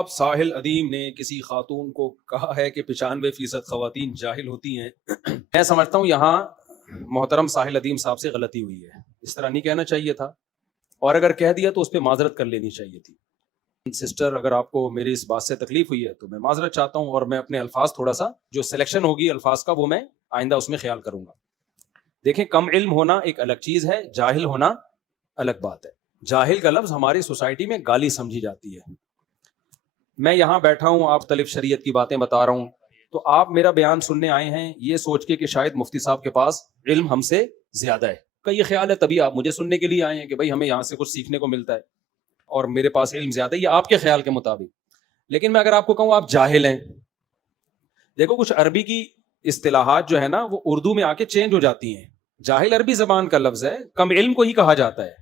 اب ساحل ادیم نے کسی خاتون کو کہا ہے کہ 95% خواتین جاہل ہوتی ہیں۔ میں سمجھتا ہوں یہاں محترم ساحل ادیم صاحب سے غلطی ہوئی ہے، اس طرح نہیں کہنا چاہیے تھا، اور اگر کہہ دیا تو اس پہ معذرت کر لینی چاہیے تھی۔ سسٹر، اگر آپ کو میری اس بات سے تکلیف ہوئی ہے تو میں معذرت چاہتا ہوں، اور میں اپنے الفاظ تھوڑا سا جو سلیکشن ہوگی الفاظ کا وہ میں آئندہ اس میں خیال کروں گا۔ دیکھیں، کم علم ہونا ایک الگ چیز ہے، جاہل ہونا الگ بات ہے۔ جاہل کا لفظ ہماری سوسائٹی میں گالی سمجھی جاتی ہے۔ میں یہاں بیٹھا ہوں، آپ مختلف شریعت کی باتیں بتا رہا ہوں، تو آپ میرا بیان سننے آئے ہیں یہ سوچ کے کہ شاید مفتی صاحب کے پاس علم ہم سے زیادہ ہے کا یہ خیال ہے، تبھی آپ مجھے سننے کے لیے آئے ہیں کہ بھائی ہمیں یہاں سے کچھ سیکھنے کو ملتا ہے اور میرے پاس علم زیادہ ہے، یہ آپ کے خیال کے مطابق۔ لیکن میں اگر آپ کو کہوں آپ جاہل ہیں، دیکھو کچھ عربی کی اصطلاحات جو ہے نا وہ اردو میں آ کے چینج ہو جاتی ہیں۔ جاہل عربی زبان کا لفظ ہے، کم علم کو ہی کہا جاتا ہے،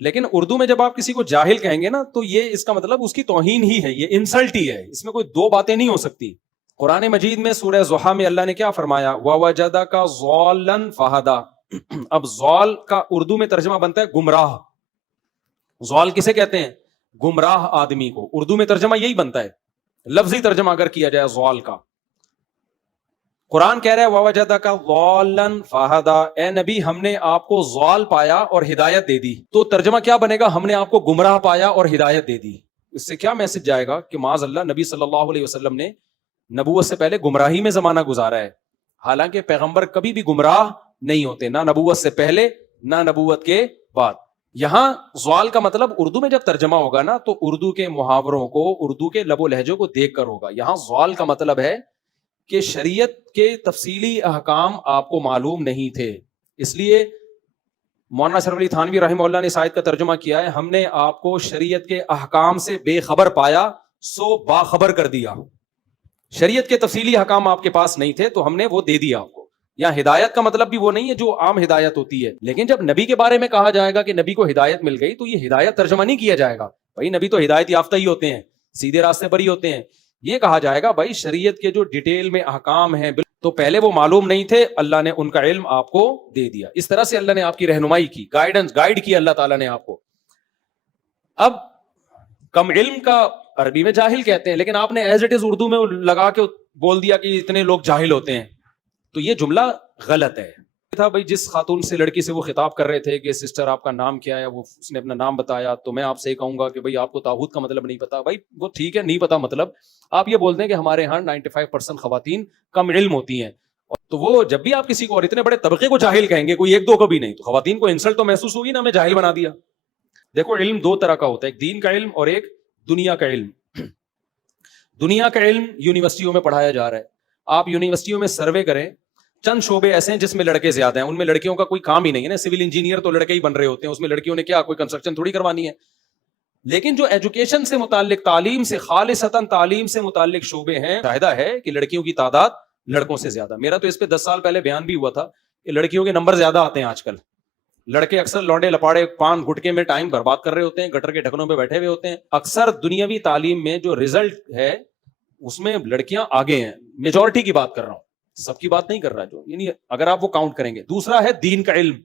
لیکن اردو میں جب آپ کسی کو جاہل کہیں گے نا تو یہ اس کا مطلب اس کی توہین ہی ہے، یہ انسلٹ ہی ہے، اس میں کوئی دو باتیں نہیں ہو سکتی۔ قرآن مجید میں سورہ ضحیٰ میں اللہ نے کیا فرمایا؟ وَوَجَدَكَ ضَالًّا فَهَدَىٰ۔ اب ضال کا اردو میں ترجمہ بنتا ہے گمراہ۔ ضال کسے کہتے ہیں؟ گمراہ آدمی کو، اردو میں ترجمہ یہی بنتا ہے، لفظی ترجمہ اگر کیا جائے ضال کا۔ قرآن کہہ رہا ہے وَوَجَدَكَ ضَالًّا فَهَدَىٰ، اے نبی ہم نے آپ کو ضال پایا اور ہدایت دے دی۔ تو ترجمہ کیا بنے گا؟ ہم نے آپ کو گمراہ پایا اور ہدایت دے دی۔ اس سے کیا میسج جائے گا کہ معاذ اللہ نبی صلی اللہ علیہ وسلم نے نبوت سے پہلے گمراہی میں زمانہ گزارا ہے، حالانکہ پیغمبر کبھی بھی گمراہ نہیں ہوتے، نہ نبوت سے پہلے نہ نبوت کے بعد۔ یہاں ضال کا مطلب اردو میں جب ترجمہ ہوگا نا تو اردو کے محاوروں کو، اردو کے لب و لہجوں کو دیکھ کر ہوگا۔ یہاں ضال کا مطلب ہے کہ شریعت کے تفصیلی احکام آپ کو معلوم نہیں تھے، اس لیے مولانا اشرف علی تھانوی رحمہ اللہ نے اس آیت کا ترجمہ کیا ہے، ہم نے آپ کو شریعت کے احکام سے بے خبر پایا سو باخبر کر دیا۔ شریعت کے تفصیلی احکام آپ کے پاس نہیں تھے تو ہم نے وہ دے دیا آپ کو۔ یا ہدایت کا مطلب بھی وہ نہیں ہے جو عام ہدایت ہوتی ہے، لیکن جب نبی کے بارے میں کہا جائے گا کہ نبی کو ہدایت مل گئی تو یہ ہدایت ترجمہ نہیں کیا جائے گا بھائی نبی تو ہدایت یافتہ ہی ہوتے ہیں، سیدھے راستے پر ہی ہوتے ہیں۔ یہ کہا جائے گا بھائی شریعت کے جو ڈیٹیل میں احکام ہیں تو پہلے وہ معلوم نہیں تھے، اللہ نے ان کا علم آپ کو دے دیا۔ اس طرح سے اللہ نے آپ کی رہنمائی کی، گائیڈ کی اللہ تعالیٰ نے آپ کو۔ اب کم علم کا عربی میں جاہل کہتے ہیں، لیکن آپ نے ایز اٹ از اردو میں لگا کے بول دیا کہ اتنے لوگ جاہل ہوتے ہیں، تو یہ جملہ غلط ہے۔ تھا بھائی جس خاتون سے لڑکی سے وہ خطاب کر رہے تھے کہ سسٹر آپ کا نام کیا ہے، وہ اس نے اپنا نام بتایا، تو میں آپ سے کہوں گا کہ بھائی آپ کو طاغوت کا مطلب نہیں پتا۔ بھائی وہ ٹھیک ہے نہیں پتا مطلب، آپ یہ بول دیں کہ ہمارے ہاں 95% خواتین کم علم ہوتی ہیں، تو وہ جب بھی آپ کسی کو اور اتنے بڑے طبقے کو جاہل کہیں گے، کوئی ایک دو کو بھی نہیں، تو خواتین کو انسلٹ تو محسوس ہوگی نا، ہمیں جاہل بنا دیا۔ دیکھو علم دو طرح کا ہوتا ہے، ایک دین کا علم اور ایک دنیا کا علم۔ دنیا کا علم یونیورسٹیوں میں پڑھایا جا رہا ہے، آپ یونیورسٹیوں میں سروے کریں، چند شعبے ایسے ہیں جس میں لڑکے زیادہ ہیں، ان میں لڑکیوں کا کوئی کام ہی نہیں ہے نا، سول انجینئر تو لڑکے ہی بن رہے ہوتے ہیں، اس میں لڑکیوں نے کیا کوئی کنسٹرکشن تھوڑی کروانی ہے۔ لیکن جو ایجوکیشن سے متعلق، تعلیم سے خالصتاً تعلیم سے متعلق شعبے ہیں، شاہدہ ہے کہ لڑکیوں کی تعداد لڑکوں سے زیادہ۔ میرا تو اس پہ 10 سال پہلے بیان بھی ہوا تھا کہ لڑکیوں کے نمبر زیادہ آتے ہیں آج کل، لڑکے اکثر لونڈے لپاڑے پان گٹکے میں ٹائم برباد کر رہے ہوتے ہیں، گٹر کے ڈھکنوں پہ بیٹھے ہوئے ہوتے ہیں۔ اکثر دنیاوی تعلیم میں جو رزلٹ ہے اس میں لڑکیاں آگے ہیں، میجورٹی کی بات کر رہا ہوں، سب کی بات نہیں کر رہا، جو یعنی اگر آپ وہ کاؤنٹ کریں گے۔ دوسرا ہے دین کا علم۔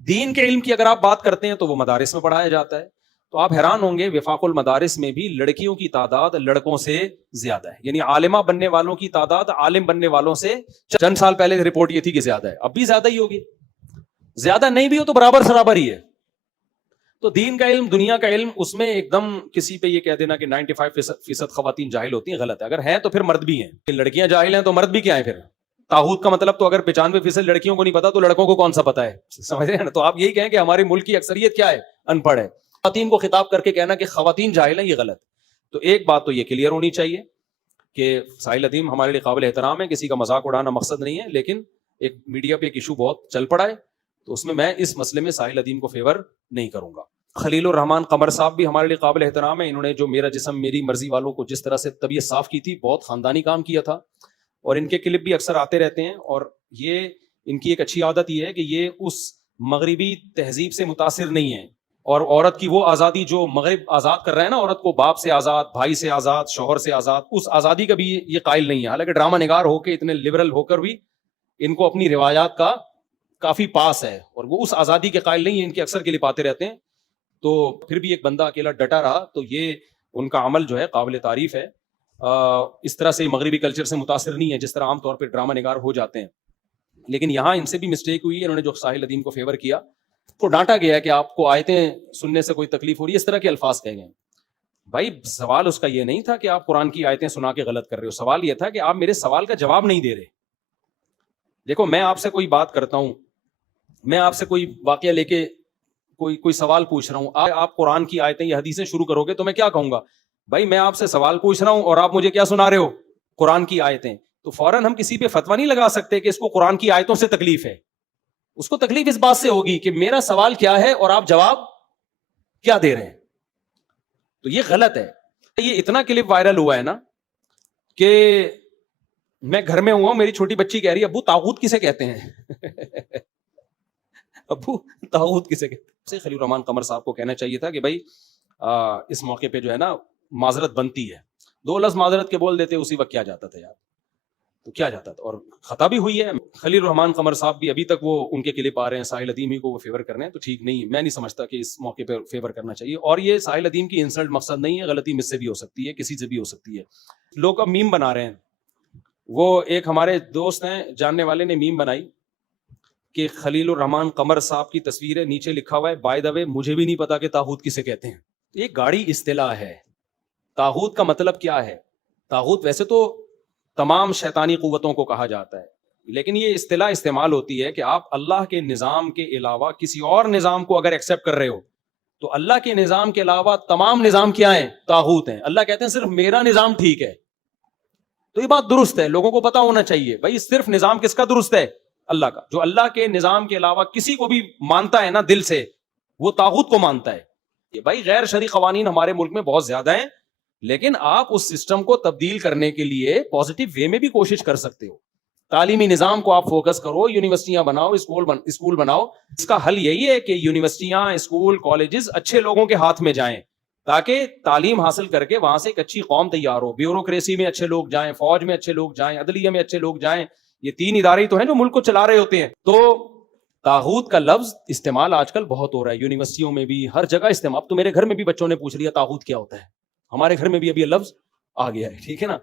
دین کے علم کی اگر آپ بات کرتے ہیں تو وہ مدارس میں پڑھایا جاتا ہے، تو آپ حیران ہوں گے وفاق المدارس میں بھی لڑکیوں کی تعداد لڑکوں سے زیادہ ہے، یعنی عالمہ بننے والوں کی تعداد عالم بننے والوں سے چند سال پہلے رپورٹ یہ تھی کہ زیادہ ہے، اب بھی زیادہ ہی ہوگی، زیادہ نہیں بھی ہو تو برابر سرابر ہی ہے۔ تو دین کا علم، دنیا کا علم، اس میں ایک دم کسی پہ یہ کہہ دینا کہ 95% خواتین جاہل ہوتی ہیں غلط ہے۔ اگر ہیں تو پھر مرد بھی ہیں، لڑکیاں جاہل ہیں تو مرد بھی کیا ہیں پھر؟ طاغوت کا مطلب تو اگر 95% لڑکیوں کو نہیں پتا تو لڑکوں کو کون سا پتا ہے؟ سمجھ رہے ہیں نا؟ تو آپ یہی کہیں کہ ہمارے ملک کی اکثریت کیا ہے؟ ان پڑھ ہے۔ خواتین کو خطاب کر کے کہنا کہ خواتین جاہل ہیں، یہ غلط۔ تو ایک بات تو یہ کلیئر ہونی چاہیے کہ ساحل ادیم ہمارے لیے قابل احترام ہے، کسی کا مذاق اڑانا مقصد نہیں ہے، لیکن ایک میڈیا پہ ایک ایشو بہت چل پڑا ہے، تو اس میں اس مسئلے میں ساحل ادیم کو فیور نہیں کروں گا۔ خلیل الرحمان قمر صاحب بھی ہمارے لیے قابل احترام ہے، انہوں نے جو میرا جسم میری مرضی والوں کو جس طرح سے طبیعت صاف کی تھی، بہت خاندانی کام کیا تھا، اور ان کے کلپ بھی اکثر آتے رہتے ہیں، اور یہ ان کی ایک اچھی عادت یہ ہے کہ یہ اس مغربی تہذیب سے متاثر نہیں ہے، اور عورت کی وہ آزادی جو مغرب آزاد کر رہا ہے نا، عورت کو باپ سے آزاد، بھائی سے آزاد، شوہر سے آزاد، اس آزادی کا بھی یہ قائل نہیں ہے، حالانکہ ڈرامہ نگار ہو کے اتنے لبرل ہو کر بھی ان کو اپنی روایات کا کافی پاس ہے، اور وہ اس آزادی کے قائل نہیں ہے، ان کے اکثر کلپ آتے رہتے ہیں۔ تو پھر بھی ایک بندہ اکیلا ڈٹا رہا، تو یہ ان کا عمل جو ہے قابل تعریف ہے. اس طرح سے مغربی کلچر سے متاثر نہیں ہے جس طرح عام طور پہ ڈرامہ نگار ہو جاتے ہیں. لیکن یہاں ان سے بھی مسٹیک ہوئی ہے. انہوں نے جو ساحل ادیم کو فیور کیا کو ڈانٹا گیا کہ آپ کو آیتیں سننے سے کوئی تکلیف ہو رہی ہے, اس طرح کے الفاظ کہے گئے. بھائی سوال اس کا یہ نہیں تھا کہ آپ قرآن کی آیتیں سنا کے غلط کر رہے ہو, سوال یہ تھا کہ آپ میرے سوال کا جواب نہیں دے رہے. دیکھو میں آپ سے کوئی بات کرتا ہوں, میں آپ سے کوئی واقعہ لے کے کوئی سوال پوچھ رہا ہوں, آپ قرآن کی آیتیں یا حدیثیں شروع کرو گے تو میں کیا کہوں گا؟ بھائی میں آپ سے سوال پوچھ رہا ہوں اور آپ مجھے کیا سنا رہے ہو؟ قرآن کی آیتیں. تو فوراً ہم کسی پہ فتویٰ نہیں لگا سکتے کہ اس کو قرآن کی آیتوں سے تکلیف ہے. اس کو تکلیف اس بات سے ہوگی کہ میرا سوال کیا ہے اور آپ جواب کیا دے رہے ہیں. تو یہ غلط ہے. یہ اتنا کلپ وائرل ہوا ہے نا کہ میں گھر میں ہوا ہوں, میری چھوٹی بچی کہہ رہی ہے ابو طاغوت کسے کہتے ہیں؟ ابو طاغوت کسے کہتے ہیں؟ خلیل الرحمان قمر صاحب کو کہنا چاہیے تھا کہ بھائی اس موقع پہ جو ہے نا معذرت بنتی ہے. 2 لفظ معذرت کے بول دیتے اسی وقت کیا جاتا تھا یار, تو کیا جاتا تھا. اور خطا بھی ہوئی ہے. خلیل الرحمان قمر صاحب بھی ابھی تک وہ ان کے کلپ آ رہے ہیں ساحل ادیم ہی کو وہ فیور کر رہے ہیں, تو ٹھیک نہیں. میں نہیں سمجھتا کہ اس موقع پہ فیور کرنا چاہیے. اور یہ ساحل ادیم کی انسلٹ مقصد نہیں ہے, غلطی مجھ سے بھی ہو سکتی ہے, کسی سے بھی ہو سکتی ہے. لوگ اب میم بنا رہے ہیں. وہ ایک ہمارے دوست ہیں جاننے والے نے میم بنائی کہ خلیل الرحمان قمر صاحب کی تصویر ہے, نیچے لکھا ہوا ہے بائی دا وے مجھے بھی نہیں پتا کہ طاغوت کسے کہتے ہیں. یہ گاڑی اصطلاح ہے. طاغوت کا مطلب کیا ہے؟ طاغوت ویسے تو تمام شیطانی قوتوں کو کہا جاتا ہے, لیکن یہ اصطلاح استعمال ہوتی ہے کہ آپ اللہ کے نظام کے علاوہ کسی اور نظام کو اگر ایکسیپٹ کر رہے ہو تو اللہ کے نظام کے علاوہ تمام نظام کیا ہیں؟ طاغوت ہیں. اللہ کہتے ہیں صرف میرا نظام ٹھیک ہے. تو یہ بات درست ہے, لوگوں کو پتا ہونا چاہیے بھائی صرف نظام کس کا درست ہے؟ اللہ کا. جو اللہ کے نظام کے علاوہ کسی کو بھی مانتا ہے نا دل سے, وہ طاغوت کو مانتا ہے. یہ بھائی غیر شرعی قوانین ہمارے ملک میں بہت زیادہ ہیں, لیکن آپ اس سسٹم کو تبدیل کرنے کے لیے پازیٹیو وے میں بھی کوشش کر سکتے ہو. تعلیمی نظام کو آپ فوکس کرو, یونیورسٹیاں بناؤ, اسکول بناؤ. اس کا حل یہی ہے کہ یونیورسٹیاں, اسکول, کالجز اچھے لوگوں کے ہاتھ میں جائیں تاکہ تعلیم حاصل کر کے وہاں سے ایک اچھی قوم تیار ہو. بیوروکریسی میں اچھے لوگ جائیں, فوج میں اچھے لوگ جائیں, عدلیہ میں اچھے لوگ جائیں. یہ 3 ادارے تو ہیں جو ملک کو چلا رہے ہوتے ہیں. تو طاغوت کا لفظ استعمال آج کل بہت ہو رہا ہے, یونیورسٹیوں میں بھی, ہر جگہ استعمال. تو میرے گھر میں بھی بچوں نے پوچھ لیا طاغوت کیا ہوتا ہے. ہمارے گھر میں بھی ابھی یہ لفظ آ گیا ہے, ٹھیک ہے نا.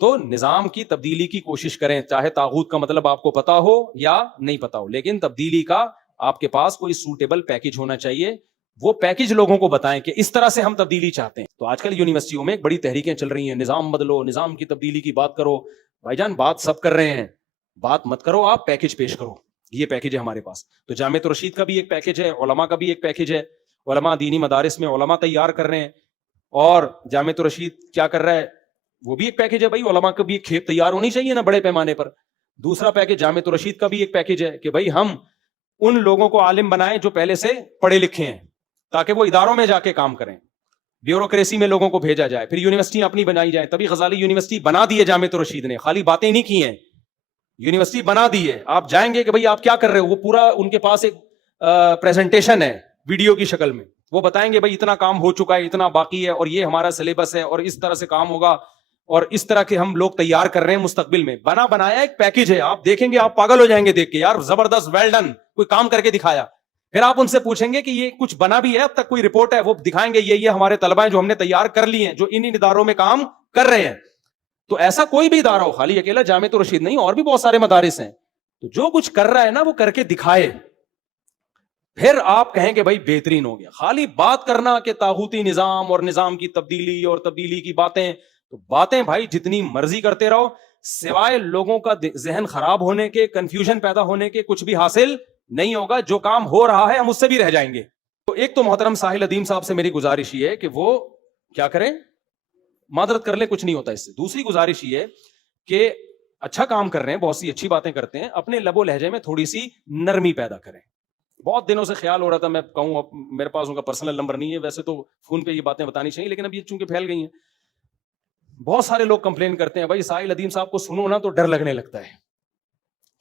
تو نظام کی تبدیلی کی کوشش کریں, چاہے طاغوت کا مطلب آپ کو پتا ہو یا نہیں پتا ہو, لیکن تبدیلی کا آپ کے پاس کوئی سوٹیبل پیکج ہونا چاہیے. وہ پیکج لوگوں کو بتائیں کہ اس طرح سے ہم تبدیلی چاہتے ہیں. تو آج کل یونیورسٹیوں میں ایک بڑی تحریکیں چل رہی ہیں, نظام بدلو, نظام کی تبدیلی کی بات کرو. بھائی جان بات سب کر رہے ہیں, بات مت کرو, آپ پیکج پیش کرو. یہ پیکج ہے ہمارے پاس. تو جامعۃ الرشید کا بھی ایک پیکج ہے, علماء کا بھی ایک پیکج ہے. علماء دینی مدارس میں علماء تیار کر رہے ہیں, اور جامعۃ الرشید کیا کر رہا ہے, وہ بھی ایک پیکج ہے. بھائی علماء کا بھی ایک کھیپ تیار ہونی چاہیے نا بڑے پیمانے پر. دوسرا پیکج جامعۃ الرشید کا بھی ایک پیکج ہے کہ بھائی ہم ان لوگوں کو عالم بنائیں جو پہلے سے پڑھے لکھے ہیں, تاکہ وہ اداروں میں جا کے کام کریں. بیوروکریسی میں لوگوں کو بھیجا جائے, پھر یونیورسٹیاں اپنی بنائی جائیں. تبھی غزالی یونیورسٹی بنا دی ہے جامعۃ الرشید نے, خالی باتیں نہیں کی ہیں, یونیورسٹی بنا دی ہے. آپ جائیں گے کہ بھئی آپ کیا کر رہے ہو, وہ پورا ان کے پاس ایک پریزنٹیشن ہے ویڈیو کی شکل میں. وہ بتائیں گے بھئی اتنا کام ہو چکا ہے, اتنا باقی ہے, اور یہ ہمارا سلیبس ہے, اور اس طرح سے کام ہوگا, اور اس طرح کے ہم لوگ تیار کر رہے ہیں مستقبل میں. بنایا ایک پیکج ہے. آپ دیکھیں گے آپ پاگل ہو جائیں گے دیکھ کے, یار زبردست, ویل ڈن, کوئی کام کر کے دکھایا. پھر آپ ان سے پوچھیں گے کہ یہ کچھ بنا بھی ہے اب تک, کوئی رپورٹ ہے, وہ دکھائیں گے یہ ہمارے طلبہ ہیں جو ہم نے تیار کر لی ہیں, جو ان اداروں میں کام کر رہے ہیں. تو ایسا کوئی بھی ادارہ ہو, خالی اکیلا جامعۃ الرشید نہیں, اور بھی بہت سارے مدارس ہیں. تو جو کچھ کر رہا ہے نا وہ کر کے دکھائے, پھر آپ کہیں کہ بھائی بہترین ہو گیا. خالی بات کرنا کہ طاغوتی نظام اور نظام کی تبدیلی اور تبدیلی کی باتیں, تو باتیں بھائی جتنی مرضی کرتے رہو, سوائے لوگوں کا ذہن خراب ہونے کے, کنفیوژن پیدا ہونے کے کچھ بھی حاصل نہیں ہوگا. جو کام ہو رہا ہے ہم اس سے بھی رہ جائیں گے. تو ایک تو محترم ساحل ادیم صاحب سے میری گزارش یہ ہے کہ وہ کیا کریں, معذرت کر لیں, کچھ نہیں ہوتا اس سے. دوسری گزارش یہ ہے کہ اچھا کام کر رہے ہیں, بہت سی اچھی باتیں کرتے ہیں, اپنے لب و لہجے میں تھوڑی سی نرمی پیدا کریں. بہت دنوں سے خیال ہو رہا تھا میں کہوں, میرے پاس ان کا پرسنل نمبر نہیں ہے, ویسے تو فون پہ یہ باتیں بتانی چاہیے, لیکن اب یہ چونکہ پھیل گئی ہیں. بہت سارے لوگ کمپلین کرتے ہیں بھائی ساحل ادیم صاحب کو سنو نا تو ڈر لگنے لگتا ہے,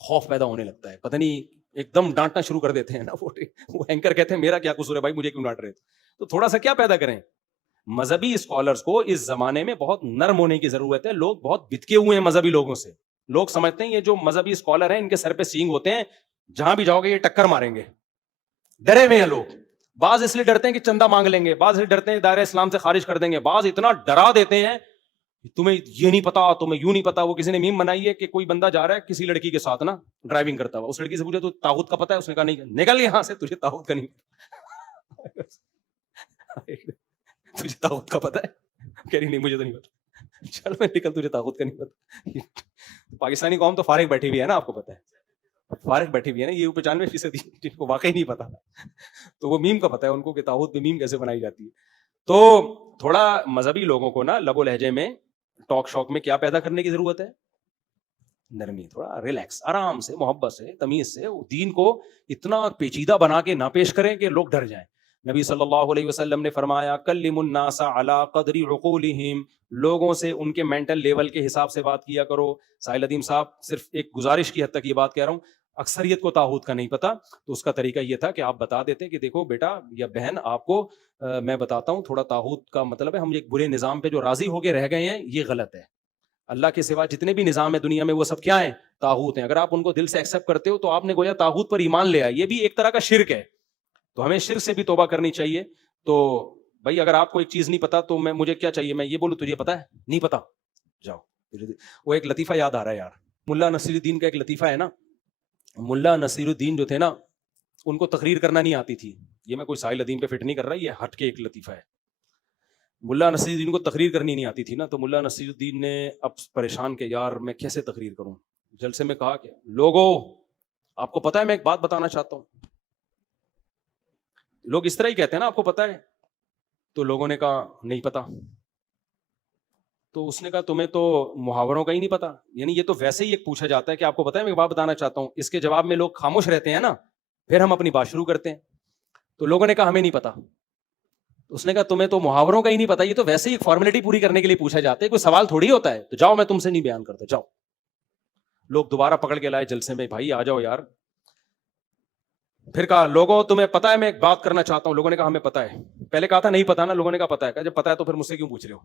خوف پیدا ہونے لگتا ہے, پتہ نہیں ایک دم ڈانٹنا شروع کر دیتے ہیں نا. وہ اینکر کہتے ہیں میرا کیا قصور ہے بھائی, مجھے کیوں ڈانٹ رہے. تو تھوڑا سا کیا پیدا کریں, مذہبی اسکالرز کو اس زمانے میں بہت نرم ہونے کی ضرورت ہے. لوگ بہت بتکے ہوئے ہیں مذہبی لوگوں سے. لوگ سمجھتے ہیں یہ جو مذہبی اسکالر ہیں ان کے سر پہ سینگ ہوتے ہیں, جہاں بھی جاؤ گے یہ ٹکر ماریں گے, ڈرے ہوئے ہیں لوگ. بعض اس لیے ڈرتے ہیں کہ چندہ مانگ لیں گے، بعض اس لیے ڈرتے ہیں دائرہ اسلام سے خارج کر دیں گے، بعض اتنا ڈرا دیتے ہیں تمہیں یہ نہیں پتا، تمہیں یوں نہیں پتا. وہ کسی نے میم بنائی ہے کہ کوئی بندہ جا رہا ہے کسی لڑکی کے ساتھ نا ڈرائیونگ کرتا ہوا، اس لڑکی سے پوچھا تو طاغوت کا پتا ہے؟ اس نے کہا نہیں. نکل یہاں سے، تجھے طاغوت کا نہیں تجھے طاغوت کا پتا ہے؟ کہہ رہی نہیں مجھے تو نہیں پتا. چل میں نکل، تجھے طاغوت کا نہیں پتا. پاکستانی قوم تو فارغ بیٹھی ہوئی ہے نا، آپ کو پتا ہے فارغ بیٹھی ہوئی ہے نا، یہ 95% جن کو واقعی نہیں پتا تو وہ میم کا پتا ہے ان کو کہ طاغوت پہ میم کیسے بنائی جاتی ہے. تو تھوڑا مذہبی لوگوں کو نا لب و لہجے میں ٹاک شوک میں کیا پیدا کرنے کی ضرورت ہے؟ نرمی، تھوڑا ریلیکس، آرام سے، محبت سے، تمیز سے. دین کو اتنا پیچیدہ بنا کے نہ پیش کریں کہ لوگ ڈر جائیں. نبی صلی اللہ علیہ وسلم نے فرمایا کلم الناس علی قدر عقولہم، لوگوں سے ان کے مینٹل لیول کے حساب سے بات کیا کرو. ساحل ادیم صاحب صرف ایک گزارش کی حد تک یہ بات کہہ رہا ہوں، اکثریت کو طاغوت کا نہیں پتا، تو اس کا طریقہ یہ تھا کہ آپ بتا دیتے کہ دیکھو بیٹا یا بہن، آپ کو میں بتاتا ہوں تھوڑا طاغوت کا مطلب ہے ہم ایک برے نظام پہ جو راضی ہو کے رہ گئے ہیں، یہ غلط ہے. اللہ کے سوا جتنے بھی نظام ہے دنیا میں وہ سب کیا ہیں؟ طاغوت ہیں. اگر آپ ان کو دل سے ایکسیپٹ کرتے ہو تو آپ نے گویا طاغوت پر ایمان لے آیا. یہ بھی ایک طرح کا شرک ہے، تو ہمیں شرک سے بھی توبہ کرنی چاہیے. تو بھائی اگر آپ کو ایک چیز نہیں پتا تو مجھے کیا چاہیے؟ میں یہ بولوں تجھے پتا ہے؟ نہیں پتا، جاؤ. وہ ایک لطیفہ یاد آ رہا ہے یار، ملا نصیر الدین کا ایک لطیفہ ہے نا. ملا نصیر الدین جو تھے نا، ان کو تقریر کرنا نہیں آتی تھی. یہ میں کوئی ساحل ادیم پہ فٹ نہیں کر رہا، یہ ہٹ کے ایک لطیفہ ہے. ملا نصیر الدین کو تقریر کرنی نہیں آتی تھی نا، تو ملا نصیر الدین نے اب پریشان کہ یار میں کیسے تقریر کروں. جلسے میں کہا کہ لوگوں آپ کو پتا ہے میں ایک بات بتانا چاہتا ہوں. لوگ اس طرح ہی کہتے ہیں نا آپ کو پتا ہے، تو لوگوں نے کہا نہیں پتا. تو اس نے کہا تمہیں تو محاوروں کا ہی نہیں پتا. یعنی یہ تو ویسے ہی ایک پوچھا جاتا ہے کہ آپ کو پتا ہے میں ایک بات بتانا چاہتا ہوں، اس کے جواب میں لوگ خاموش رہتے ہیں نا، پھر ہم اپنی بات شروع کرتے ہیں. تو لوگوں نے کہا ہمیں نہیں پتا. اس نے کہا تمہیں تو محاوروں کا ہی نہیں پتا، یہ تو ویسے ہی فارمیلٹی پوری کرنے کے لیے پوچھا جاتا ہے، کوئی سوال تھوڑی ہوتا ہے. تو جاؤ میں تم سے نہیں بیان کرتا، جاؤ. لوگ دوبارہ پکڑ کے لائے جلسے میں، بھائی آ جاؤ یار. پھر کہا لوگوں تمہیں پتا ہے میں ایک بات کرنا چاہتا ہوں. لوگوں نے کہا ہمیں پتا ہے. پہلے کہا تھا نہیں پتا نا، لوگوں نے کہا پتا ہے. کہا جب پتا ہے تو پھر مجھ سے کیوں پوچھ رہے ہو؟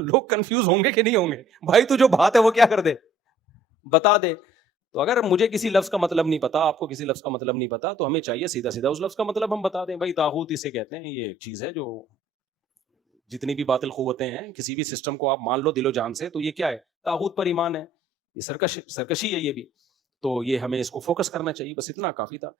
لوگ کنفیوز ہوں گے کہ نہیں ہوں گے؟ بھائی تو جو بات ہے وہ کیا کر دے، بتا دے. تو اگر مجھے کسی لفظ کا مطلب نہیں پتا، آپ کو کسی لفظ کا مطلب نہیں پتا، تو ہمیں چاہیے سیدھا سیدھا اس لفظ کا مطلب ہم بتا دیں. بھائی طاغوت اسے کہتے ہیں، یہ ایک چیز ہے جو جتنی بھی باطل قوتیں ہیں، کسی بھی سسٹم کو آپ مان لو دل و جان سے، تو یہ کیا ہے؟ طاغوت پر ایمان ہے. یہ سرکشی ہے یہ بھی. تو یہ ہمیں اس کو فوکس کرنا چاہیے، بس اتنا کافی تھا.